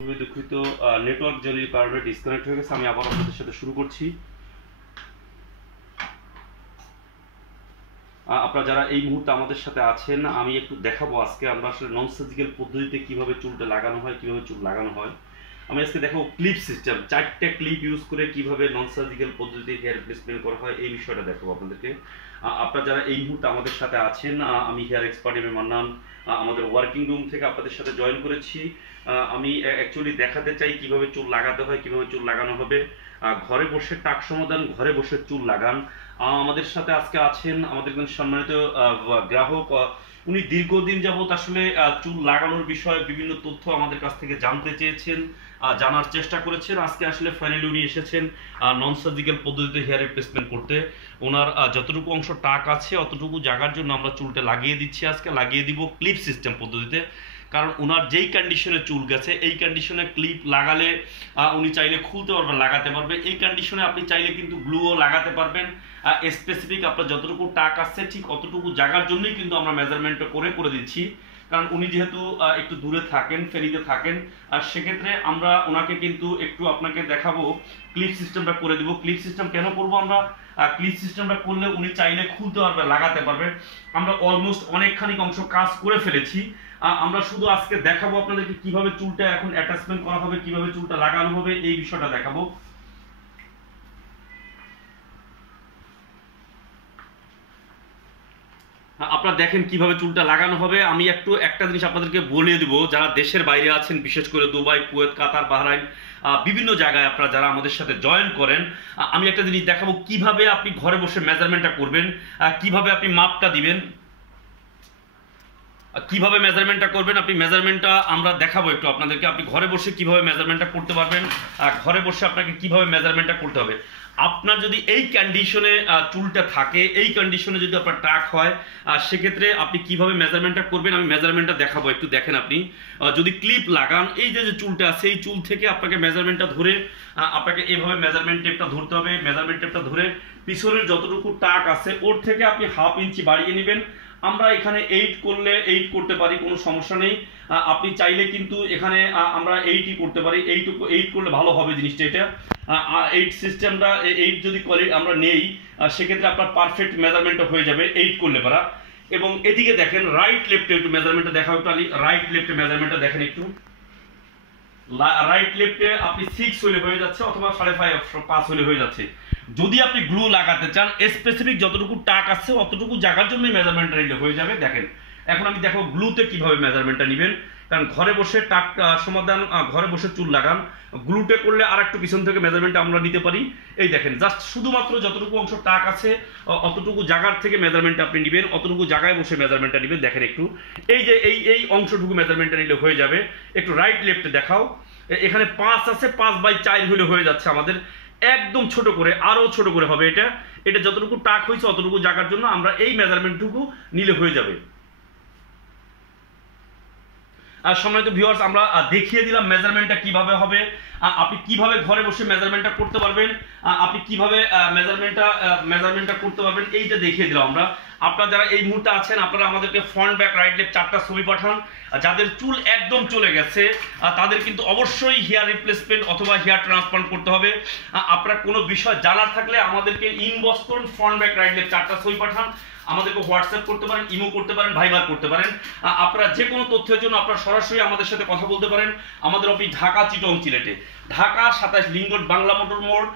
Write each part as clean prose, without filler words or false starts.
দুঃখিত, নেটওয়ার্ক জনিত কারণে ডিসকানেক্ট হয়ে গেছে। আমি আবার আপনাদের সাথে শুরু করছি। আপনারা যারা এই মুহূর্তে আমাদের সাথে আছেন, আমি একটু দেখাবো আজকে আমরা আসলে নন সার্জিক্যাল পদ্ধতিতে কিভাবে চুলটা লাগানো হয়, কিভাবে চুল লাগানো হয়। আমি আজকে দেখাবো ক্লিপ সিস্টেম, 4টে ক্লিপ ইউজ করে কিভাবে নন সার্জিক্যাল পদ্ধতিতে হেয়ার রিপ্লেসমেন্ট করা হয়, এই বিষয়টা দেখাবো আপনাদেরকে। আপনারা যারা এই মুহূর্তে আমাদের সাথে আছেন, আমি hair expert M A Mannan আমাদের ওয়ার্কিং রুম থেকে আপনাদের সাথে জয়েন করেছি। আমি অ্যাকচুয়ালি দেখাতে চাই কিভাবে চুল লাগাতে হয়, কিভাবে চুল লাগানো হবে। ঘরে বসে টাক সমাধান, ঘরে বসে চুল লাগান। আমাদের সাথে আজকে আছেন আমাদের একজন সম্মানিত গ্রাহক। উনি দীর্ঘদিন যাবত আসলে চুল লাগানোর বিষয়ে বিভিন্ন তথ্য আমাদের কাছ থেকে জানতে চেয়েছেন, জানার চেষ্টা করেছেন। আজকে আসলে ফাইনালি উনি এসেছেন নন সার্জিক্যাল পদ্ধতিতে হেয়ার রিপ্লেসমেন্ট করতে। ওনার যতটুকু অংশ টাক আছে অতটুকু জায়গার জন্য আমরা চুলটা লাগিয়ে দিচ্ছি, আজকে লাগিয়ে দিব ক্লিপ সিস্টেম পদ্ধতিতে। কারণ ওনার যেই কন্ডিশনে চুল গেছে, এই কন্ডিশনে ক্লিপ লাগালে উনি চাইলে খুলতে পারবেন, লাগাতে পারবে। এই কন্ডিশনে আপনি চাইলে কিন্তু গ্লুও লাগাতে পারবেন। স্পেসিফিক আপনার যতটুকু টাক আসছে ঠিক অতটুকু জায়গার জন্যই কিন্তু আমরা মেজারমেন্টটা করে দিচ্ছি। কারণ উনি যেহেতু একটু দূরে থাকেন, ফেরিতে থাকেন, আর সেক্ষেত্রে আমরা ওনাকে কিন্তু একটু আপনাকে দেখাবো ক্লিপ সিস্টেমটা করে দিব। ক্লিপ সিস্টেম কেন করব আমরা? ক্লিপ সিস্টেমটা করলে উনি চাইলে খুলতে পারবে, লাগাতে পারবে। আমরা অলমোস্ট অনেকখানি অংশ কাজ করে ফেলেছি। আমরা শুধু আজকে দেখাবো আপনাদেরকে কিভাবে চুলটা এখন অ্যাটাচমেন্ট করা হবে, কিভাবে চুলটা লাগানো হবে, এই বিষয়টা দেখাবো। আপনারা দেখেন কিভাবে চুলটা লাগানো হবে। আমি একটা জিনিস আপনাদেরকে বলে দিব, যারা দেশের বাইরে আছেন, বিশেষ করে দুবাই, কুয়েত, কাতার, বাহরাইন, বিভিন্ন জায়গায় আপনারা যারা আমাদের সাথে জয়েন করেন, আমি একটা জিনিস দেখাবো কিভাবে আপনি ঘরে বসে মেজারমেন্টটা করবেন, কিভাবে আপনি মাপটা দিবেন, কিভাবে মেজারমেন্টটা করবেন। আপনি মেজারমেন্টটা আমরা দেখাবো একটু আপনাদেরকে, আপনি ঘরে বসে কিভাবে মেজারমেন্টটা করতে পারবেন, ঘরে বসে আপনাকে কিভাবে মেজারমেন্টটা করতে হবে। আপনার যদি এই কন্ডিশনে চুলটা থাকে, এই কন্ডিশনে যদি আপনার টাক হয়, সেক্ষেত্রে আপনি কিভাবে মেজারমেন্টটা করবেন আমি মেজারমেন্টটা দেখাবো। একটু দেখেন, আপনি যদি ক্লিপ লাগান, এই যে চুলটা আছে এই চুল থেকে আপনাকে মেজারমেন্টটা ধরে আপনাকে এইভাবে মেজারমেন্ট টেপটা ধরতে হবে। মেজারমেন্ট টেপটা ধরে পিছনের যতটুকু টাক আছে ওর থেকে আপনি 1/2 ইঞ্চি বাড়িয়ে নেবেন। আমরা এখানে 8 করলে 8 করতে পারি, কোনো সমস্যা নেই। আপনি চাইলে কিন্তু এখানে আমরা 8ই করতে পারি। 8 করলে ভালো হবে জিনিসটা। এটা 8 সিস্টেমটা 8 যদি আমরা নেই, সেক্ষেত্রে আপনার পারফেক্ট মেজারমেন্টটা হয়ে যাবে 8 করলে পারা। এবং এদিকে দেখেন রাইট লেফটে একটু মেজারমেন্টটা দেখাও একটু। রাইট লেফটে মেজারমেন্টটা দেখেন একটু। রাইট লেফটে আপনি 6 হলে হয়ে যাচ্ছে, অথবা 5.5 হলে হয়ে যাচ্ছে। যদি আপনি গ্লু লাগাতে চান, স্পেসিফিক যতটুকু টাক আছে অতটুকু জায়গার জন্য মেজারমেন্টটা নিলে হয়ে যাবে। দেখেন এখন আমি দেখো গ্লুতে কিভাবে মেজারমেন্টটা নেবেন। কারণ ঘরে বসে টাক সমাধান, ঘরে বসে চুল লাগান। গ্লুতে করলে আর একটু পিছন থেকে মেজারমেন্টটা আমরা নিতে পারি। এই দেখেন জাস্ট শুধুমাত্র যতটুকু অংশ টাক আছে অতটুকু জায়গার থেকে মেজারমেন্টটা আপনি নেবেন, অতটুকু জায়গায় বসে মেজারমেন্টটা নেবেন। দেখেন একটু এই যে এই অংশটুকু মেজারমেন্টটা নিলে হয়ে যাবে। একটু রাইট লেফটে দেখাও। এখানে 5 আছে, 5/4 হলে হয়ে যাচ্ছে আমাদের। একদম ছোট করে, আরো ছোট করে হবে এটা যতটুকু টাক হয়েছে অতটুকু জায়গার জন্য আমরা এই মেজারমেন্টটুকু নিলে হয়ে যাবে। আর সম্মানিত ভিউয়ার্স, আমরা দেখিয়ে দিলাম মেজারমেন্টটা কিভাবে হবে, আপনি কিভাবে ঘরে বসে মেজারমেন্টটা করতে পারবেন, আপনি কিভাবে মেজারমেন্টটা করতে পারবেন, এইটা দেখিয়ে দিলাম আমরা। আপনারা যারা এই মুহূর্তে আছেন, আপনারা আমাদেরকে ফ্রন্ট, ব্যাক, রাইট, লেফট 4টা ছবি পাঠান। যাদের চুল একদম চলে গেছে তাদের কিন্তু অবশ্যই হেয়ার রিপ্লেসমেন্ট অথবা হেয়ার ট্রান্সপ্লান্ট করতে হবে। আপনারা কোনো বিষয় জানার থাকলে আমাদেরকে ইনবক্স করুন, ফ্রন্ট, ব্যাক, রাইট, লেফট 4টা ছবি পাঠান। আমাদেরকে হোয়াটসঅ্যাপ করতে পারেন, ইমো করতে পারেন, ভাইবার করতে পারেন। আপনারা যে কোনো তথ্যের জন্য আপনারা সরাসরি আমাদের সাথে কথা বলতে পারেন। আমাদের অফিস ঢাকা, চিটং, সিলেটে। ঢাকা 27 লিঙ্গট বাংলা মোটর মোড়।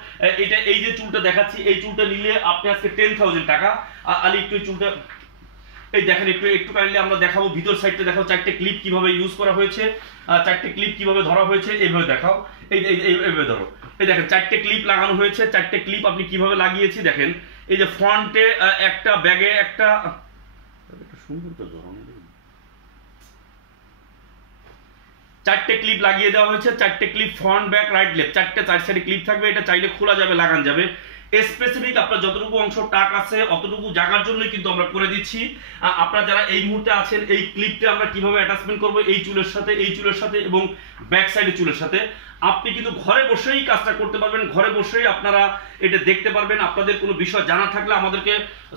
এটা এই যে চুলটা দেখাচ্ছি, এই চুলটা নিলে আপনি আজকে 10,000 টাকা। আলি একটু চুলটা এই দেখেন, একটু কাইন্ডলি আমরা দেখাবো। ভিতর সাইডটা দেখাও, 4টে ক্লিপ কিভাবে ইউজ করা হয়েছে, 4টে ক্লিপ কিভাবে ধরা হয়েছে, এইভাবে দেখাও। এইভাবে ধরো। এই দেখেন 4টে ক্লিপ লাগানো হয়েছে। 4টে ক্লিপ আপনি কিভাবে লাগিয়েছি দেখেন। এই যে ফ্রন্টে একটা, ব্যাগে একটা, সুন্দর তো 4টে ক্লিপ লাগিয়ে দেওয়া হয়েছে। 4টে clip front, back, right, left 4 সাইডে ক্লিপ থাকবে। এটা চাইলে খোলা যাবে, লাগানো যাবে। স্পেসিফিক আপনার যতটুকু অংশ টাক আছে অতটুকু জায়গার জন্যই কিন্তু আমরা করে দিচ্ছি। আপনারা যারা এই মুহূর্তে আছেন, এই ক্লিপটা আমরা কিভাবে অ্যাটাচমেন্ট করব এই চুলের সাথে এবং ব্যাক সাইডে চুলের সাথে, আপনি কিন্তু ঘরে বসেই কাজটা করতে পারবেন। ঘরে বসেই আপনারা এটা দেখতে পারবেন। আপনাদের কোনো বিষয় জানা থাকলে আমাদেরকে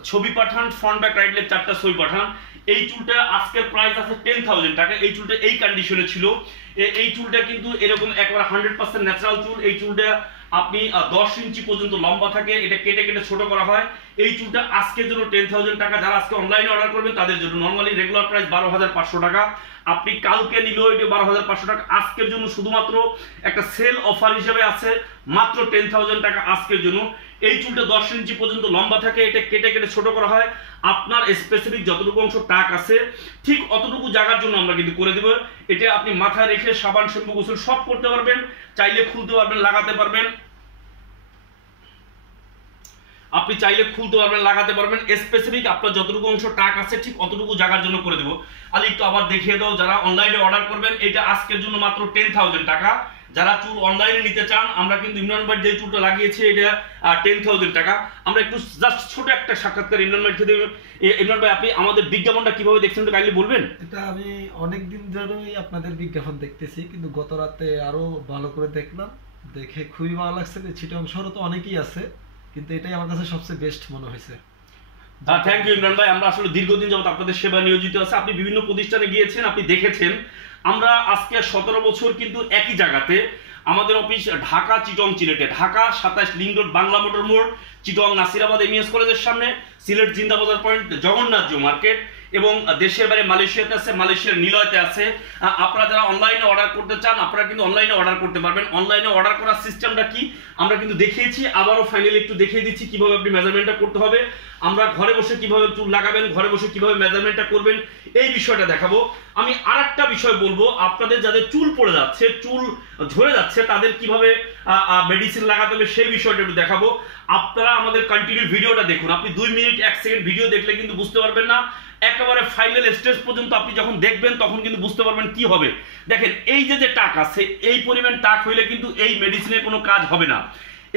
ছবি পাঠান, ফ্রন্ট, ব্যাক, রাইট, লেফট 4টা ছবি পাঠান। এই চুলটা আজকের প্রাইস আছে 10,000 টাকা। এই চুলটা এই কন্ডিশনে ছিল। এই চুলটা কিন্তু এরকম একবার 100% ন্যাচারাল চুল। এই চুলটা আপনি 10 ইঞ্চি পর্যন্ত লম্বা থাকে, এটা কেটে কেটে ছোট করা হয়। এই চুলটা আজকের জন্য 10,000 টাকা। যারা আজকে অনলাইনে অর্ডার করবেন তাদের জন্য নরমালি রেগুলার প্রাইস 12,500 টাকা। আপনি কালকে নিলেও এটা 12,500 টাকা। আজকের জন্য শুধুমাত্র একটা সেল অফার হিসেবে আছে মাত্র 10,000 টাকা আজকের জন্য। এই চুলটা 10 ইঞ্চি পর্যন্ত লম্বা থাকে, এটা কেটে কেটে ছোট করা হয়। আপনার স্পেসিফিক যতটুকু অংশ টাক আছে ঠিক অতটুকু জায়গার জন্য আমরা কিন্তু করে দেব। এটা আপনি মাথায় রেখে সাবান শ্যাম্পু গোসল সব করতে পারবেন, চাইলে খুলতে পারবেন, লাগাতে পারবেন। আপনি চাইলে খুলতে পারবেন, লাগাতে পারবেন। স্পেসিফিক আপনার যতটুকু অংশ টাক আছে ঠিক অতটুকু জায়গার জন্য করে দেব। আলি একটু আবার দেখিয়ে দাও। যারা অনলাইনে অর্ডার করবেন এটা আজকের জন্য মাত্র 10,000 টাকা। যারা চুল অনলাইনে নিতে চান, আমরা কিন্তু ইমরান ভাই যে চুলটা লাগিয়েছি এটা 10,000 টাকা। আমরা একটু জাস্ট ছোট একটা সাক্ষাৎকার ইমরান ভাই থেকে। ইমরান ভাই আপনি আমাদের বিজ্ঞাপনটা কিভাবে দেখছেন একটু কাইন্ডলি বলবেন? এটা আমি অনেকদিন ধরেই আপনাদের বিজ্ঞাপন দেখতেছি, কিন্তু গত রাতে আরো ভালো করে দেখলাম, দেখে খুবই ভালো লাগছে। চিটাং শহরে তো অনেকেই আছে, কিন্তু এটাই আমার কাছে সবচেয়ে বেস্ট মনে হয়েছে। থ্যাংক ইউ ইমরান ভাই। আমরা আসলে দীর্ঘদিন যাবত আপনাদের সেবা নিয়োজিত আছে। আপনি বিভিন্ন প্রতিষ্ঠানে গিয়েছেন, আপনি দেখেছেন। আমরা আজকে 17 বছর কিন্তু একই জায়গাতে। আমাদের অফিস ঢাকা চিটং সিলেটে। ঢাকা 27 লিং রোড বাংলা মোটর মোড়, চিটং নাসিরাবাদ এমইএস কলেজের সামনে, সিলেট জিন্দাবাজার পয়েন্ট জগন্নাথ জিও মার্কেট, এবং দেশের বাইরে মালয়েশিয়াতে আছে, মালয়েশিয়ার নিলয়তে আছে। আপনারা যারা অনলাইনে অর্ডার করতে চান আপনারা কিন্তু অনলাইনে অর্ডার করতে পারবেন। অনলাইনে অর্ডার করার সিস্টেমটা কি আমরা কিন্তু দেখিয়েছি, আবারও ফাইনালি একটু দেখিয়ে দিচ্ছি কিভাবে আপনি মেজারমেন্টটা করতে হবে। আমরা ঘরে বসে কিভাবে চুল লাগাবেন, ঘরে বসে কিভাবে মেজারমেন্টটা করবেন এই বিষয়টা দেখাবো। আমি আরেকটা বিষয় বলবো, আপনাদের যাদের চুল পড়ে যাচ্ছে, চুল ঝরে যাচ্ছে, তাদের কিভাবে মেডিসিন লাগাতে হবে সেই বিষয়টা একটু দেখাবো। আপনারা আমাদের কন্টিনিউ ভিডিওটা দেখুন। আপনি 2 মিনিট 1 সেকেন্ড ভিডিও দেখলে কিন্তু বুঝতে পারবেন না। একেবারে ফাইনাল স্টেজ পর্যন্ত আপনি যখন দেখবেন তখন কিন্তু বুঝতে পারবেন কি হবে। দেখেন এই যে টাক আছে, এই পরিমাণ টাক হইলে কিন্তু এই মেডিসিনের কোনো কাজ হবে না।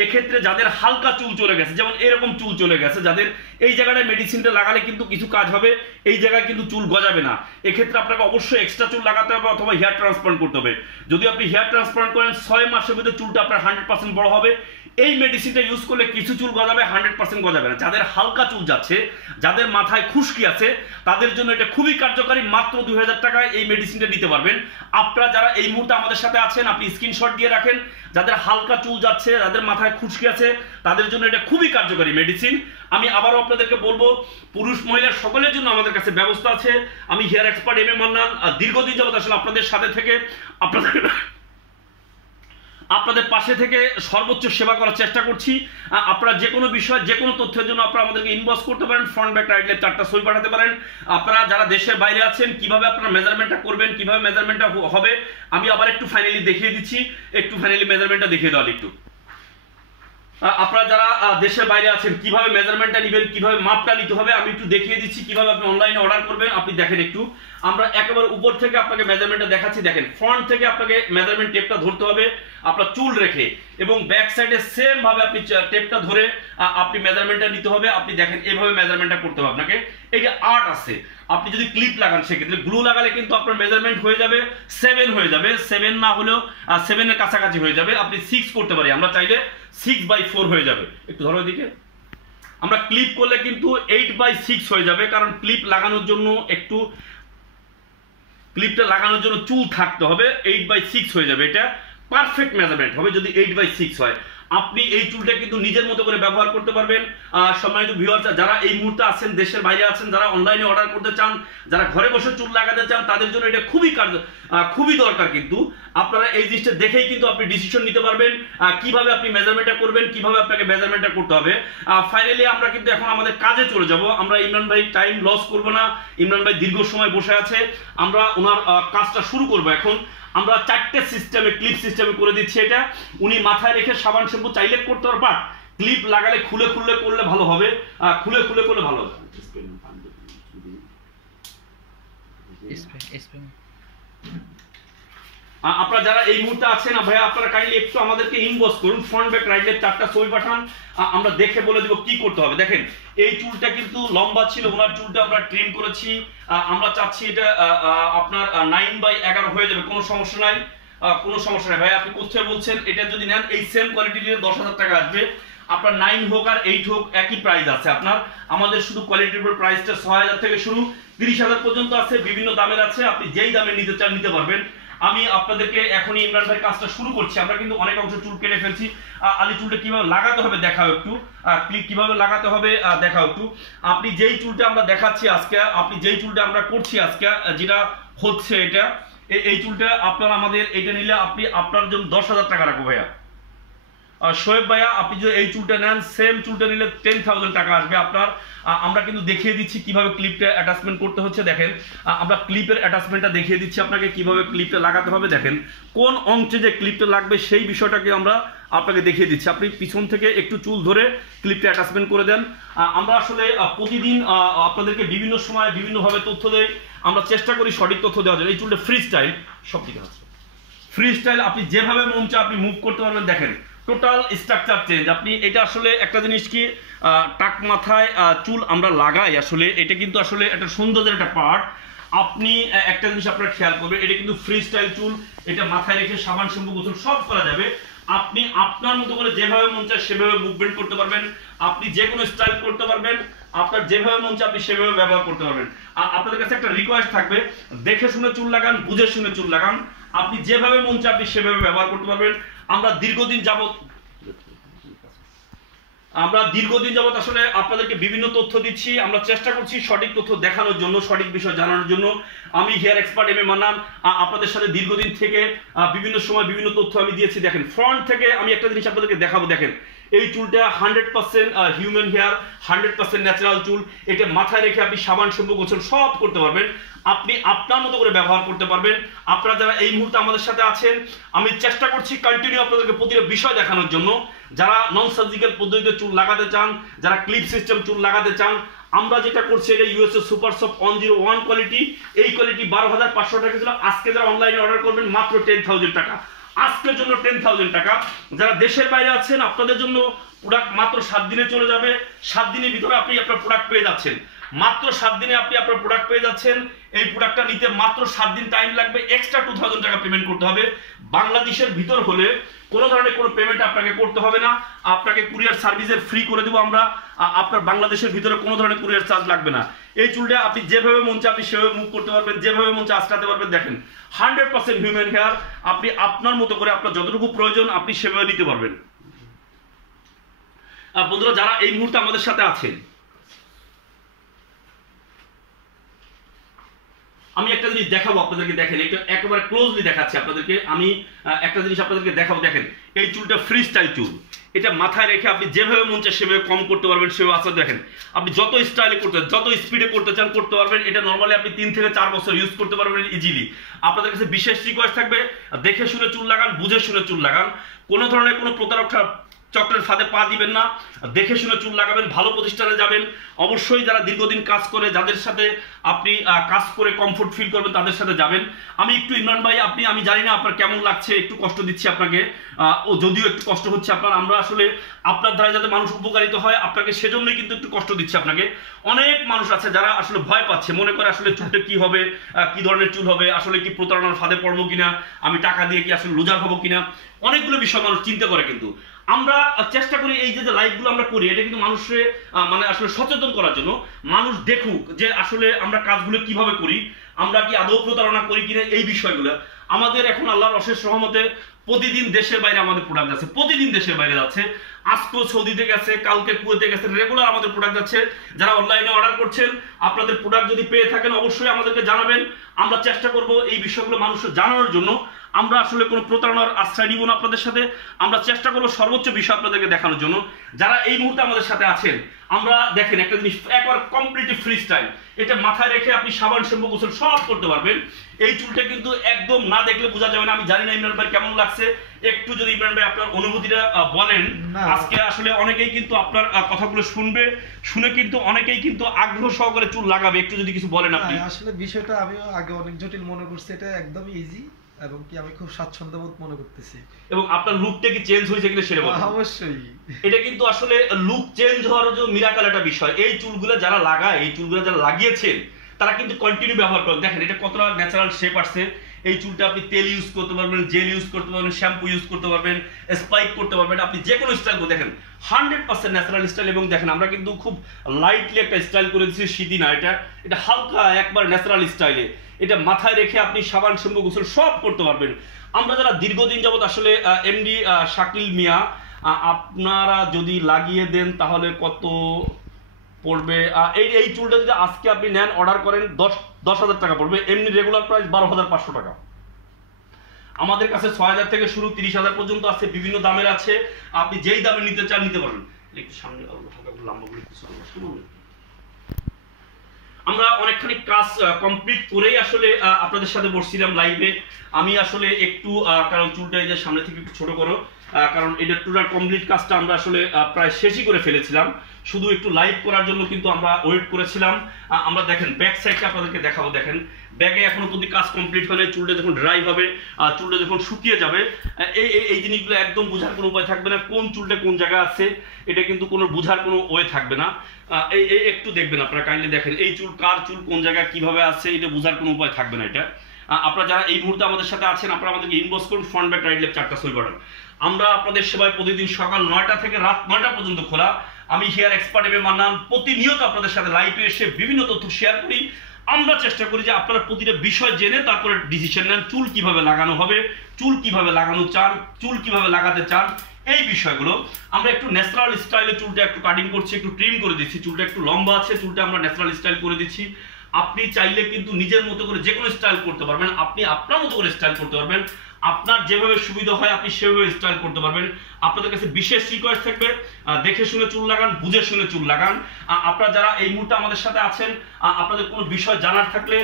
এক্ষেত্রে যাদের হালকা চুল চলে গেছে, যেমন এরকম চুল চলে গেছে, যাদের এই জায়গাটায় মেডিসিনটা লাগালে কিন্তু কিছু কাজ হবে, এই জায়গায় কিন্তু চুল গজাবে না। এক্ষেত্রে আপনাকে অবশ্যই এক্সট্রা চুল লাগাতে হবে অথবা হেয়ার ট্রান্সপ্লান্ট করতে হবে। যদি আপনি হেয়ার ট্রান্সপ্লান্ট করেন 6 মাসের ভিতরে চুলটা আপনার 100% বড় হবে। এই মেডিসিনটা ইউজ করলে কিছু চুল গজাবে, 100% গজাবে না। যাদের হালকা চুল যাচ্ছে, যাদের মাথায় খুশকি আছে, তাদের জন্য এটা খুবই কার্যকারী। মাত্র 2,000 টাকায় এই মেডিসিনটা নিতে পারবেন। আপনারা যারা এই মুহূর্তে আমাদের সাথে আছেন আপনি স্ক্রিনশট দিয়ে রাখেন। যাদের হালকা চুল যাচ্ছে, যাদের মাথায় খুশকি আছে, তাদের জন্য এটা খুবই কার্যকারী মেডিসিন। আমি আবারও আপনাদেরকে বলবো, পুরুষ মহিলা সকলের জন্য আমাদের কাছে ব্যবস্থা আছে। আমি hair expert M A Mannan দীর্ঘদিন যাবত আসলে আপনাদের সাথে থেকে আপনাদের পাশে থেকে সর্বোচ্চ সেবা করার চেষ্টা করছি। আপনারা যে কোনো বিষয়, যে কোনো তথ্যের জন্য আপনারা আমাদেরকে ইনবক্স করতে পারেন। ফ্রন্ট ব্যাক রাইট লেফট 4টা ছবি পাঠাতে পারেন। আপনারা যারা দেশের বাইরে আছেন কিভাবে আপনারা মেজারমেন্টটা করবেন, কিভাবে মেজারমেন্টটা হবে, আমি আবার একটু ফাইনালি দেখিয়ে দিচ্ছি। একটু ফাইনালি মেজারমেন্টটা দেখিয়ে দেওয়া একটু। আপনারা যারা দেশের বাইরে আছেন কিভাবে মেজারমেন্টটা নেবেন, কিভাবে মাপটা নিতে হবে আমি একটু দেখিয়ে দিচ্ছি। কিভাবে আপনি অনলাইনে অর্ডার করবেন আপনি দেখেন একটু। আমরা একেবারে উপর থেকে আপনাকে মেজারমেন্টটা দেখাচ্ছি। দেখেন ফ্রন্ট থেকে আপনাকে মেজারমেন্ট টেপটা ধরতে হবে আপনার চুল রেখে, এবং ব্যাক সাইডে সেম ভাবে আপনি টেপটা ধরে আপনি মেজারমেন্টটা নিতে হবে। আপনি দেখেন এইভাবে মেজারমেন্টটা করতে হবে আপনাকে। এই যে 8 আছে, আপনি যদি ক্লিপ লাগান সেক্ষেত্রে, গ্লু লাগালে কিন্তু আপনার মেজারমেন্ট হয়ে যাবে 7 হয়ে যাবে। 7 না হলেও 7 এর কাছাকাছি হয়ে যাবে। আপনি 6 করতে পারি, আমরা চাইলে 6/4 হয়ে যাবে। একটু ধরো এদিকে। আমরা ক্লিপ করলে কিন্তু 8/6 হয়ে যাবে, কারণ ক্লিপ লাগানোর জন্য একটু ক্লিপটা লাগানোর জন্য চুল থাকতে হবে। 8/6 হয়ে যাবে। এটা পারফেক্ট মেজারমেন্ট হবে যদি 8/6 হয়। আপনি এই চুলটা কিন্তু নিজের মতো করে ব্যবহার করতে পারবেন। সম্মানিত ভিউয়ার্স, যারা এই মুহূর্তে আছেন দেশের বাইরে আছেন, যারা অনলাইনে অর্ডার করতে চান, যারা ঘরে বসে চুল লাগাতে চান, তাদের জন্য এটা খুবই দরকার। কিন্তু আপনারা এই জিনিসটা দেখেই কিন্তু আপনি ডিসিশন নিতে পারবেন কিভাবে আপনি মেজারমেন্টটা করবেন, কিভাবে আপনাকে মেজারমেন্টটা করতে হবে। ফাইনালি আমরা কিন্তু এখন আমাদের কাজে চলে যাব। আমরা ইমরান ভাই টাইম লস করব না। ইমরান ভাই দীর্ঘ সময় বসে আছে, আমরা ওনার কাজটা শুরু করব এখন। আমরা 4টে সিস্টেমে, ক্লিপ সিস্টেমে করে দিচ্ছি। এটা উনি মাথায় রেখে সাবান শ্যাম্পু চাইলে করতে পারবে, ক্লিপ লাগালে খুলে খুলে করলে ভালো হবে, খুলে খুলে করলে ভালো হবে। আপনারা যারা এই মুহূর্তে আছেন ভাইয়া, আপনারা কাইন্ডলি একটু আমাদেরকে ইনবক্স করুন। ফ্রন্ট ব্যাক রাইট লেফট 4টা ছবি পাঠান, আমরা দেখে বলে দেব কি করতে হবে। দেখেন এই চুলটা কিন্তু লম্বা ছিল, ওনার চুলটা আমরা ট্রিম করেছি। আমরা চাচ্ছি এটা আপনার 9/11 হয়ে যাবে, কোনো সমস্যা নাই। কোনো সমস্যা নেই ভাই। আপনি কোথায় বলছেন এটা যদি নেন এই সেম কোয়ালিটি নিয়ে 10,000 টাকা আসবে। আপনার 9 হোক আর 8 হোক একই প্রাইস আছে আপনার। আমাদের শুধু কোয়ালিটির উপর প্রাইসটা 6,000 থেকে শুরু 30,000 পর্যন্ত আছে, বিভিন্ন দামের আছে, আপনি যেই দামে নিতে চান নিতে পারবেন। আমি আপনাদেরকে এখনই ইমরান ভাই কাজটা শুরু করছি। আমরা কিন্তু অনেক অংশ চুল কেটে ফেলছি। আলি চুলটা কিভাবে লাগাতে হবে দেখাও একটু, ক্লিপ কিভাবে লাগাতে হবে দেখাও একটু। আপনি যেই চুলটা আমরা দেখাচ্ছি আজকে, আপনি যেই চুলটা আমরা করছি আজকে, যেটা হচ্ছে এটা, এই চুলটা আপনার আমাদের এটা নিলে আপনি আপনার জন্য 10,000 টাকা রাখবো ভাইয়া। শোয়েব ভাইয়া আপনি যদি এই চুলটা নেন, সেম চুলটা নিলে 10,000 টাকা আসবে আপনার। আমরা কিন্তু দেখিয়ে দিচ্ছি কিভাবে ক্লিপটা অ্যাটাচমেন্ট করতে হচ্ছে। দেখেন আমরা ক্লিপের অ্যাটাচমেন্টটা দেখিয়ে দিচ্ছি আপনাকে কিভাবে ক্লিপটা লাগাতে হবে। দেখেন কোন অংশে যে ক্লিপটা লাগবে সেই বিষয়টাকে আমরা আপনাকে দেখিয়ে দিচ্ছি। আপনি পিছন থেকে একটু চুল ধরে ক্লিপটা অ্যাটাচমেন্ট করে দেন। আমরা আসলে প্রতিদিন আপনাদেরকে বিভিন্ন সময় বিভিন্নভাবে তথ্য দেই, আমরা চেষ্টা করি সঠিক তথ্য দেওয়ার জন্য। এই চুলটা ফ্রি স্টাইল, সব দিকে আছে ফ্রি স্টাইল, আপনি যেভাবে মন চায় আপনি মুভ করতে পারবেন। দেখেন টোটাল স্ট্রাকচার চেঞ্জ। আপনি এটা আসলে একটা জিনিস কি, টাক মাথায় চুল আমরা লাগাই, আসলে এটা কিন্তু আসলে একটা সৌন্দর্যের একটা পার্ট। আপনি একটা জিনিস আপনারা খেয়াল করবেন, এটা কিন্তু ফ্রি স্টাইল চুল, এটা মাথায় রেখে সাবান শ্যাম্পু গোসল সব করা যাবে। আপনি আপনার মতো করে যেভাবে মন চায় সেভাবে মুভমেন্ট করতে পারবেন, আপনি যে কোনো স্টাইল করতে পারবেন, আপনার যেভাবে মন চায় আপনি সেভাবে ব্যবহার করতে পারবেন। আর আপনাদের কাছে একটা রিকোয়েস্ট থাকবে, দেখে শুনে চুল লাগান, বুঝে শুনে চুল লাগান। আপনি যেভাবে মন চায় আপনি সেভাবে ব্যবহার করতে পারবেন। আমরা দীর্ঘদিন যাবত আসলে আপনাদেরকে বিভিন্ন তথ্য দিচ্ছি। আমরা চেষ্টা করছি সঠিক তথ্য দেখানোর জন্য, সঠিক বিষয় জানানোর জন্য। আমি hair expert M A Mannan, আপনাদের সাথে দীর্ঘদিন থেকে বিভিন্ন সময় বিভিন্ন তথ্য আমি দিয়েছি। দেখেন ফ্রন্ট থেকে আমি একটা জিনিস আপনাদেরকে দেখাবো। দেখেন এই চুলটা 100% হিউম্যান হেয়ার, 100% ন্যাচারাল চুল। এটা মাথায় রেখে আপনি সাবান শ্যাম্পু গোসল সব করতে পারবেন, আপনি আপনার মতো করে ব্যবহার করতে পারবেন। আপনারা যারা এই মুহূর্তে আমাদের সাথে আছেন, আমি চেষ্টা করছি কন্টিনিউ আপনাদেরকে প্রতিটা বিষয় দেখানোর জন্য। যারা নন সার্জিক্যাল পদ্ধতিতে চুল লাগাতে চান, যারা ক্লিপ সিস্টেম চুল লাগাতে চান, আমরা যেটা করছি এটা ইউএসএ সুপার সফট 101 কোয়ালিটি। এই কোয়ালিটি 12,500 টাকা ছিল। আজকে যারা অনলাইনে অর্ডার করবেন মাত্র 10,000 টাকা, আজকের জন্য 10,000 টাকা। যারা দেশের বাইরে আছেন আপনাদের জন্য প্রোডাক্ট মাত্র 7 দিনে চলে যাবে। 7 দিনের ভিতরে আপনি আপনার প্রোডাক্ট পেয়ে যাচ্ছেন, মাত্র 7 দিনে আপনি আপনার প্রোডাক্ট পেয়ে যাচ্ছেন। এই প্রোডাক্টটা নিতে মাত্র 7 দিন টাইম লাগবে, এক্সট্রা 2,000 টাকা পেমেন্ট করতে হবে। বাংলাদেশের ভিতর হলে কোনো ধরনের কোনো পেমেন্ট আপনাকে করতে হবে না, আপনাকে কুরিয়ার সার্ভিসের ফ্রি করে দেবো আমরা। আপনার বাংলাদেশের ভিতরে কোনো ধরনের কুরিয়ার চার্জ লাগবে না। এই চুলটা আপনি যেভাবে মন চায় আপনি সেভাবে মুভ করতে পারবেন, যেভাবে মন চায় আঁচড়াতে পারবেন। দেখেন 100% হিউম্যান হেয়ার, আপনি আপনার মতো করে আপনার যতটুকু প্রয়োজন আপনি সেভাবে নিতে পারবেন। বন্ধুরা যারা এই মুহূর্তে আমাদের সাথে আছেন, আমি একটা জিনিস দেখাবো আপনাদেরকে। দেখেন একটু একেবারে ক্লোজলি দেখাচ্ছি আপনাদেরকে। আমি একটা জিনিস আপনাদেরকে দেখাবো। দেখেন এই চুলটা ফ্রি স্টাইল চুল, এটা মাথায় রেখে আপনি যেভাবে মন চায় সেভাবে কম করতে পারবেন, সেভাবে আসলে দেখেন আপনি যত স্টাইলে করতে চান, যত স্পিডে করতে চান করতে পারবেন। এটা নর্মালি আপনি 3 থেকে 4 বছর ইউজ করতে পারবেন ইজিলি। আপনাদের কাছে বিশেষ রিকোয়েস্ট থাকবে, দেখে শুনে চুল লাগান, বুঝে শুনে চুল লাগান। কোনো ধরনের কোনো প্রতারণা চক্রের ফাঁদে পা দিবেন না, দেখে শুনে চুল লাগাবেন, ভালো প্রতিষ্ঠানে যাবেন। অবশ্যই যারা দীর্ঘদিন কাজ করে, যাদের সাথে আপনি কাজ করে কমফোর্ট ফিল করবেন তাদের সাথে যাবেন। আমি একটু ইমরান ভাই আমি জানি না আপনার কেমন লাগছে, একটু কষ্ট দিচ্ছি আপনাকে, ও যদিও একটু কষ্ট হচ্ছে আপনার। আমরা আসলে আপনার দ্বারা যাতে মানুষ উপকারিত হয় আপনাকে সেজন্যই কিন্তু একটু কষ্ট দিচ্ছি আপনাকে। অনেক মানুষ আছে যারা আসলে ভয় পাচ্ছে, মনে করে আসলে চুলটা কি হবে, কি ধরনের চুল হবে, আসলে কি প্রতারণার ফাঁদে পড়বো কিনা, আমি টাকা দিয়ে কি আসলে লুজার হবো কিনা, অনেকগুলো বিষয় মানুষ চিন্তা করে। কিন্তু আমরা চেষ্টা করি এই যে লাইভগুলো আমরা করি এটা কিন্তু মানুষের মানে আসলে সচেতন করার জন্য, মানুষ দেখুক যে আসলে আমরা কাজগুলো কিভাবে করি, আমরা কি আদৌ প্রতারণা করি কিনা। এই বিষয়গুলো আমাদের এখন আল্লাহর অশেষ রহমতে প্রতিদিন দেশের বাইরে আমাদের প্রোডাক্ট যাচ্ছে, প্রতিদিন দেশের বাইরে যাচ্ছে। আজকেও সৌদিতে গেছে, কালকে কুয়েতে গেছে, রেগুলার আমাদের প্রোডাক্ট যাচ্ছে। যারা অনলাইনে অর্ডার করছেন আপনাদের প্রোডাক্ট যদি পেয়ে থাকেন অবশ্যই আমাদেরকে জানাবেন। আমরা চেষ্টা করব এই বিষয়গুলো মানুষের জানানোর জন্য। আমরা আসলে কোনো প্রতারণার আশ্রয় নিব না আপনাদের সাথে, আমরা চেষ্টা করব সর্বোচ্চ বিষয় আপনাদেরকে দেখানোর জন্য। যারা এই মুহূর্তে আমাদের সাথে আছেন, আমরা দেখেন একটা জিনিস একবার কমপ্লিটলি ফ্রি স্টাইল, এটা মাথায় রেখে আপনি সাবান শ্যাম্পু গোসল সব করতে পারবেন। এই চুলটা কিন্তু একদম না দেখলে বোঝা যাবে না। আমি জানি না ইমরান ভাই কেমন লাগছে, একটু যদি ইমরান ভাই আপনার অনুভূতিটা বলেন। আজকে আসলে অনেকেই কিন্তু আপনার কথাগুলো শুনবে, শুনে কিন্তু অনেকেই কিন্তু আগ্রহ সহকারে চুল লাগাবে। একটু যদি কিছু বলেন আপনি। আসলে বিষয়টা আমিও আগে অনেক জটিল মনে করছি, এটা একদমই ইজি এবং কি আমি খুব স্বাচ্ছন্দ্যবোধ মনে করতেছি। এবং আপনার লুকটা কি চেঞ্জ হয়েছে কিনা সেটা বলুন। অবশ্যই এটা কিন্তু আসলে লুক চেঞ্জ হওয়ার যে মিরাকেল একটা বিষয়। এই চুলগুলো যারা লাগায়, এই চুলগুলো যারা লাগিয়েছেন তারা কিন্তু কন্টিনিউ ব্যবহার করেন। দেখেন এটা কতটা ন্যাচারাল শেপ আসছে, এই চুলটা আপনি তেল ইউজ করতে পারবেন, জেল ইউজ করতে পারবেন, শ্যাম্পু ইউজ করতে পারবেন, স্পাইক করতে পারবেন, আপনি যে কোনো স্টাইল করে দেখেন 100% ন্যাচারাল স্টাইল। এবং দেখেন আমরা কিন্তু খুব লাইটলি একটা স্টাইল করে দিচ্ছি, শীতই না, এটা হালকা একবার ন্যাচারাল স্টাইলে, এটা মাথায় রেখে আপনি সাবান শ্যাম্পু গোসল সব করতে পারবেন। আমরা যারা দীর্ঘদিন যাবত আসলে এমডি শাকিল মিয়া, আপনারা যদি লাগিয়ে দেন তাহলে কত পড়বে? এই চুলটা যদি আজকে আপনি নেন, অর্ডার করেন 10,000 টাকা পড়বে, এমনি রেগুলার প্রাইস 12,500 টাকা। আমাদের কাছে 6,000 থেকে শুরু, 30,000 পর্যন্ত আছে, বিভিন্ন দামের আছে, আপনি যেই দামে নিতে চান নিতে পারবেন। একটু সামনে লম্বাগুলো আমরা অনেকখানি কাজ কমপ্লিট করেই আসলে আপনাদের সাথে বসছিলাম লাইভে। আমি আসলে একটু কারণ চুলটা এই যে সামনে থেকে একটু ছোট করো, কারণ এটা টোটাল কমপ্লিট কাজটা আমরা আসলে প্রায় শেষই করে ফেলেছিলাম, শুধু একটু লাইভ করার জন্য কিন্তু আমরা ওয়েট করেছিলাম। আমরা দেখেন ব্যাক সাইডটা আপনাদেরকে দেখাবো, দেখেন ব্যাগে এখনো যদি কাজ কমপ্লিট হলে চুলটা যখন ড্রাই হবে, চুলটা যখন শুকিয়ে যাবে, এই জিনিসগুলো একদম বোঝার কোনো উপায় থাকবে না, কোন চুলটা কোন জায়গায় আছে এটা কিন্তু কোনো বোঝার কোনো ওয়ে থাকবে না। এই একটু দেখবেন আপনারা, কাইন্ডলি দেখেন এই চুল কার চুল কোন জায়গায় কিভাবে আছে, এটা বোঝার কোনো উপায় থাকবে না। এটা আপনারা যারা এই মুহূর্তে আমাদের সাথে আছেন, আপনারা আমাদেরকে ইনবক্স করুন, ফ্রন্ট ব্যাক রাইট লেফট 4টা ছবি পাঠান। আমরা আপনাদের সেবায় প্রতিদিন সকাল 9টা থেকে রাত 9টা পর্যন্ত খোলা। আমি hair expert M A Mannan প্রতিনিয়ত আপনাদের সাথে লাইভে এসে বিভিন্ন তথ্য শেয়ার করি। আমরা চেষ্টা করি যে আপনারা প্রতিটা বিষয় জেনে তারপরে ডিসিশন নেন, চুল কিভাবে লাগানো হবে, চুল কিভাবে লাগানো চান, চুল কিভাবে লাগাতে চান, এই বিষয়গুলো। আমরা একটু ন্যাচারাল স্টাইলে চুলটা একটু কাটিং করছি, একটু ট্রিম করে দিচ্ছি, চুলটা একটু লম্বা আছে, চুলটা আমরা ন্যাচারাল স্টাইল করে দিচ্ছি। আপনি চাইলে কিন্তু নিজের মতো করে যে কোনো স্টাইল করতে পারবেন, আপনি আপনার মতো করে স্টাইল করতে পারবেন, আপনার যেভাবে সুবিধা হয় আপনি সেভাবে স্টাইল করতে পারবেন। আপনাদের কাছে বিশেষ রিকোয়েস্ট থাকবে, দেখে শুনে চুল লাগান, বুঝে শুনে চুল লাগান। আপনারা যারা এই মুহূর্তে আমাদের সাথে আছেন, আপনাদের কোনো বিষয় জানার থাকলে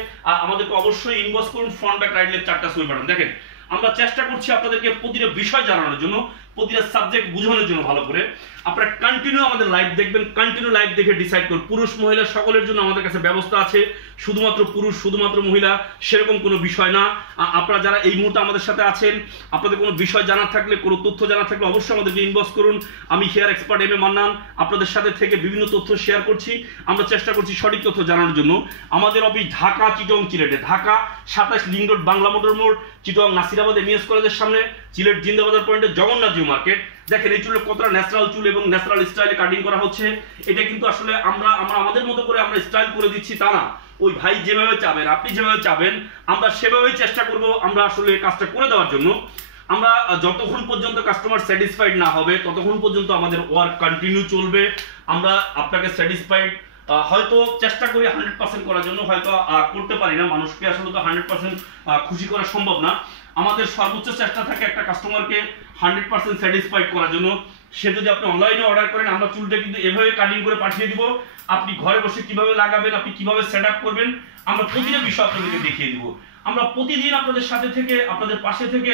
আমাদেরকে অবশ্যই ইনবক্স করুন, ফ্রন্ট ব্যাক রাইট লেফট 4টা ছবি পাঠান। দেখেন আমরা চেষ্টা করছি আপনাদেরকে প্রতিটা বিষয় জানানোর জন্য, প্রতিটা সাবজেক্ট বোঝানোর জন্য ভালো করে। আপনারা কন্টিনিউ আমাদের লাইভ দেখবেন, কন্টিনিউ লাইভ দেখে ডিসাইড করুন। পুরুষ মহিলা সকলের জন্য আমাদের কাছে ব্যবস্থা আছে, শুধুমাত্র পুরুষ শুধুমাত্র মহিলা সেরকম কোনো বিষয় না। আপনারা যারা এই মুহূর্তে আমাদের সাথে আছেন, আপনাদের কোনো বিষয় জানার থাকলে, কোনো তথ্য জানার থাকলে অবশ্যই আমাদেরকে ইনবক্স করুন। আমি hair expert M A Mannan আপনাদের সাথে থেকে বিভিন্ন তথ্য শেয়ার করছি। আমরা চেষ্টা করছি সঠিক তথ্য জানানোর জন্য। আমাদের অফিস ঢাকা, চিটং, সিলেটে। ঢাকা 27 লিংক রোড, বাংলা মোটর মোড়, চিটং নাসিরাবাদ এমইএস কলেজের সামনে, সিলেট জিন্দাবাজার পয়েন্টে জগন্নাথ জিও মার্কেট। দেখেন এই চুলের কতটা ন্যাচারাল চুল এবং ন্যাচারাল স্টাইলে কাটিং করা হচ্ছে। এটা কিন্তু আসলে আমরা আমাদের মতো করে আমরা স্টাইল করে দিচ্ছি তা না, ওই ভাই যেভাবে চাবেন, আপনি যেভাবে চাবেন আমরা সেভাবেই চেষ্টা করব আমরা আসলে কাজটা করে দেওয়ার জন্য। আমরা যতক্ষণ পর্যন্ত কাস্টমার স্যাটিসফাইড না হবে ততক্ষণ পর্যন্ত আমাদের ওয়ার্ক কন্টিনিউ চলবে। আমরা আপনাকে স্যাটিসফাইড হয়তো চেষ্টা করি 100% করার জন্য, হয়তো করতে পারি না, মানুষকে আসলে তো 100% খুশি করা সম্ভব না। আমাদের সর্বোচ্চ চেষ্টা থাকে একটা কাস্টমারকে 100% স্যাটিসফাইড করার জন্য। সে যদি আপনি অনলাইনে অর্ডার করেন, আমরা চুলটা কিন্তু এভাবে কাটিং করে পাঠিয়ে দিব। আপনি ঘরে বসে কিভাবে লাগাবেন, আপনি কিভাবে সেট আপ করবেন, আমরা প্রতিটা বিষয় আপনাদেরকে দেখিয়ে দিব। আমরা প্রতিদিন আপনাদের সাথে থেকে, আপনাদের পাশে থেকে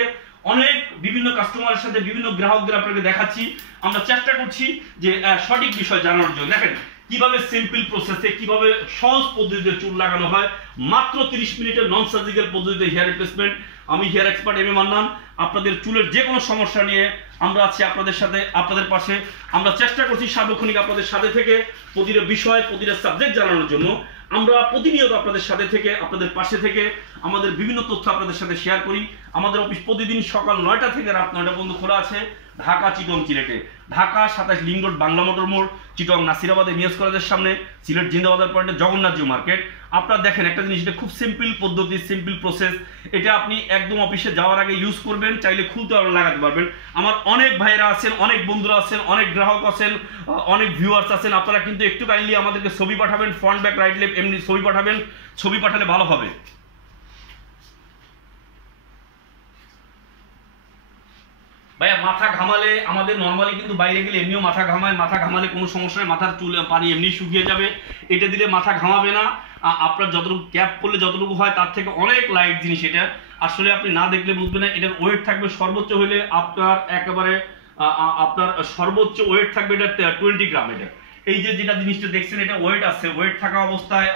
অনেক বিভিন্ন কাস্টমারের সাথে বিভিন্ন গ্রাহকদের আপনাকে দেখাচ্ছি। আমরা চেষ্টা করছি যে সঠিক বিষয় জানানোর জন্য। দেখেন কিভাবে সিম্পল প্রসেসে, কিভাবে সহজ পদ্ধতিতে চুল লাগানো হয়, মাত্র 30 মিনিটের নন সার্জিক্যাল পদ্ধতিতে হেয়ার রিপ্লেসমেন্ট। আমি hair expert M A Mannan. আপনাদের চুলের যে কোনো সমস্যা নিয়ে আমরা আছি আপনাদের সাথে, আপনাদের পাশে। আমরা চেষ্টা করছি সার্বক্ষণিক আপনাদের সাথে থেকে প্রতিটা বিষয়, প্রতিটা সাবজেক্ট জানানোর জন্য। আমরা প্রতিনিয়ত আপনাদের সাথে থেকে, আপনাদের পাশে থেকে আমাদের বিভিন্ন তথ্য আপনাদের সাথে শেয়ার করি। আমাদের অফিস প্রতিদিন সকাল 9টা থেকে রাত 9টা পর্যন্ত খোলা আছে। ঢাকা, চিটং, সিলেটে। ঢাকা 27 লিংক রোড, বাংলা মোটর মোড়, চিটং নাসিরাবাদ এমইএস কলেজের সামনে, সিলেট জিন্দাবাজার পয়েন্টে জগন্নাথ জিও মার্কেট। আপনারা দেখেন একটা জিনিস, এটা খুব সিম্পল পদ্ধতি, সিম্পল প্রসেস। এটা আপনি একদম অফিসে যাওয়ার আগে ইউজ করবেন, চাইলে খুলতে লাগাতে পারবেন। আমার অনেক ভাইরা আছেন, অনেক বন্ধুরা আছেন, অনেক গ্রাহক আছেন, অনেক ভিউয়ার্স আছেন। আপনারা কিন্তু একটু কাইন্ডলি আমাদেরকে ছবি পাঠাবেন, ফ্রন্ট ব্যাক রাইট লেফট এমনি ছবি পাঠাবেন, ছবি পাঠালে ভালো হবে। ভাইয়া মাথা ঘামালে আমাদের নর্মালি কিন্তু বাইরে গেলে এমনিও মাথা ঘামায়, মাথা ঘামালে কোনো সমস্যা নেই, মাথার চুল পানি এমনি শুকিয়ে যাবে। এটা দিলে মাথা ঘামাবে না। আপনার যতটুকু ক্যাপ করলে যতটুকু হয় তার থেকে অনেক লাইট জিনিস এটা। আসলে আপনি না দেখলে বুঝবেন না। এটার ওয়েট থাকবে সর্বোচ্চ হলে আপনার একেবারে আপনার সর্বোচ্চ ওয়েট থাকবে এটা 20 গ্রাম। এটা এই যে যেটা জিনিসটা দেখছেন এটা ওয়েট আছে, ওয়েট থাকা অবস্থায়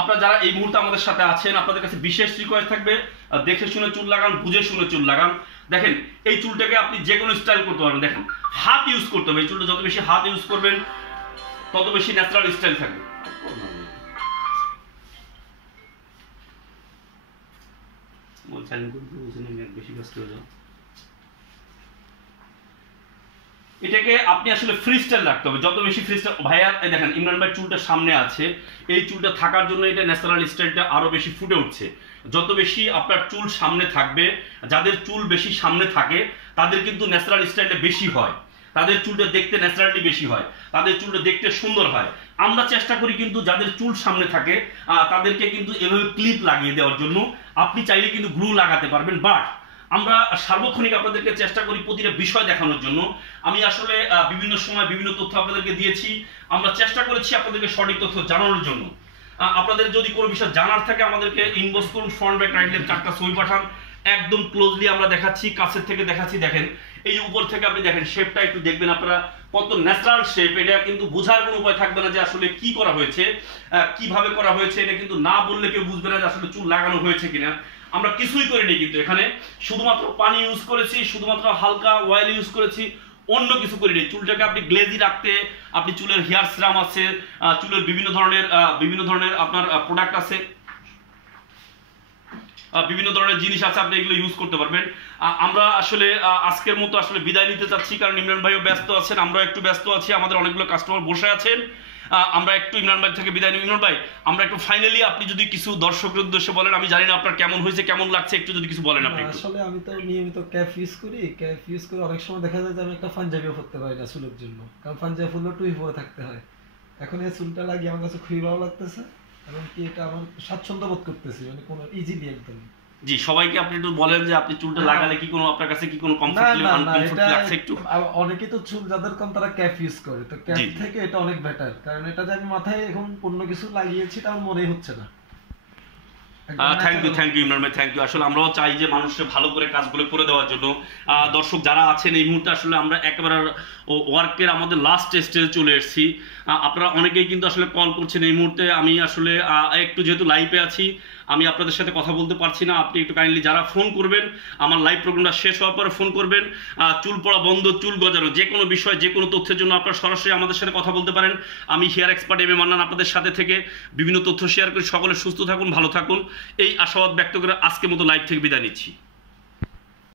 আপনারা যারা এই মুহূর্তে আমাদের সাথে আছেন, আপনাদের কাছে বিশেষ রিকোয়েস্ট থাকবে, দেখে শুনে চুল লাগান, বুঝে শুনে চুল লাগান। দেখেন এই চুলটাকে আপনি যে কোনো স্টাইল করতে পারবেন। দেখেন হাত ইউজ করতে হবে, এই চুলটা যত বেশি হাত ইউজ করবেন তত বেশি ন্যাচারাল স্টাইল থাকবে। বেশি ব্যস্ত হয়ে যাও। এটাকে আপনি আসলে ফ্রি স্টাইল রাখতে হবে, যত বেশি ফ্রি স্টাইল। ভাইয়া দেখেন ইমরান ভাই চুলটা সামনে আছে, এই চুলটা থাকার জন্য এটা ন্যাচারাল স্টাইলটা আরো বেশি ফুটে উঠছে। যত বেশি আপনার চুল সামনে থাকবে, যাদের চুল বেশি সামনে থাকে তাদের কিন্তু ন্যাচারাল স্টাইলটা বেশি হয়, তাদের চুলটা দেখতে ন্যাচারালি বেশি হয়, তাদের চুলটা দেখতে সুন্দর হয়। আমরা চেষ্টা করি কিন্তু যাদের চুল সামনে থাকে তাদেরকে কিন্তু এভাবে ক্লিপ লাগিয়ে দেওয়ার জন্য। আপনি চাইলে কিন্তু গ্লু লাগাতে পারবেন, বাট আমরা সার্বক্ষণিক আপনাদেরকে চেষ্টা করি প্রতিটা বিষয় দেখানোর জন্য। আমি আসলে বিভিন্ন সময় বিভিন্ন তথ্য আপনাদেরকে দিয়েছি, আমরা চেষ্টা করেছি আপনাদেরকে সঠিক তথ্য জানানোর জন্য। আপনাদের যদি কোনো বিষয় জানার থাকে আমাদেরকে ইনবক্স করুন, ফ্রন্ট ব্যাক রাইট লেফট 4টা ছবি পাঠান, একদম ক্লোজলি আমরা দেখাচ্ছি, কাছের থেকে দেখাচ্ছি। দেখেন এই উপর থেকে আপনি দেখেন শেপটা একটু দেখবেন আপনারা, কত ন্যাচারাল শেপ। এটা কিন্তু বোঝার কোনো উপায় থাকবে না যে আসলে কি করা হয়েছে, কিভাবে করা হয়েছে। এটা কিন্তু না বললে কেউ বুঝবে না যে আসলে চুল লাগানো হয়েছে কিনা। আমরা কিছুই করিনি কিন্তু এখানে, শুধুমাত্র পানি ইউজ করেছি, শুধুমাত্র হালকা অয়েল ইউজ করেছি, অন্য কিছু করিনি। চুলটাকে আপনি গ্লেজি রাখতে আপনি চুলের হেয়ার সিরাম আছে, চুলের বিভিন্ন ধরনের আপনার প্রোডাক্ট আছে, বিভিন্ন ধরনের জিনিস আছে, আপনি এগুলো ইউজ করতে পারবেন। আমরা আসলে আজকের মতো আসলে বিদায় নিতে চাচ্ছি, কারণ ইমরান ভাইও ব্যস্ত আছেন, আমরাও একটু ব্যস্ত আছি, আমাদের অনেকগুলো কাস্টমার বসে আছেন। আমরা একটু ইমরান ভাই থেকে বিদায় নিই। ইমরান ভাই, আমরা একটু ফাইনালি আপনি যদি কিছু দর্শকের উদ্দেশ্যে বলেন, আমি জানি না আপনার কেমন হয়েছে, কেমন লাগছে, একটু যদি কিছু বলেন আপনি। আসলে আমি তো নিয়মিত ক্যাপ ইউজ করি, অনেক সময় দেখা যায় যে আমি একটা পাঞ্জাবিও পরতে পারি না চুলের জন্য, কারণ পাঞ্জাবি পরলে টুই পরে থাকতে হয়। এখন এই চুলটা লাগিয়ে আমার কাছে খুবই ভালো লাগতেছে, এবং কি এটা আমার স্বাচ্ছন্দ্য বোধ করতেছি, মানে কোনো ইজিলি একদম। জি, সবাইকে আপনি একটু বলেন যে আপনি চুলটা লাগালে কি কোনো আপনার কাছে কি কোনো কমফর্ট লাগছে একটু? অনেকেই তো চুল যাদের কম তারা ক্যাপ ইউজ করে, তো ক্যাপ থেকে এটা অনেক বেটার, কারণ এটা যে আমি মাথায় এখন অন্য কিছু লাগিয়েছি তার মনেই হচ্ছে না। থ্যাংক ইউ ইমরান ভাই, থ্যাংক ইউ। আসলে আমরাও চাই যে মানুষকে ভালো করে কাজগুলো করে দেওয়ার জন্য। দর্শক যারা আছেন এই মুহূর্তে আসলে আমরা একেবারে ওয়ার্কের আমাদের লাস্ট স্টেজে চলে এসেছি। আপনারা অনেকেই কিন্তু আসলে কল করছেন এই মুহূর্তে। আমি আসলে একটু যেহেতু লাইভে আছি, আমি আপনাদের সাথে কথা বলতে পারছি না। আপনি একটু কাইন্ডলি যারা ফোন করবেন, আমার লাইভ প্রোগ্রামটা শেষ হওয়ার পরে ফোন করবেন। চুল পড়া বন্ধ, চুল গজানো, যে কোনো বিষয়, যে কোনো তথ্যের জন্য আপনারা সরাসরি আমাদের সাথে কথা বলতে পারেন। আমি hair expert M A Mannan আপনাদের সাথে থেকে বিভিন্ন তথ্য শেয়ার করি। সকলে সুস্থ থাকুন, ভালো থাকুন, এই আশাবাদ ব্যক্ত করে আজকের মতো লাইভ থেকে বিদায় নিচ্ছি।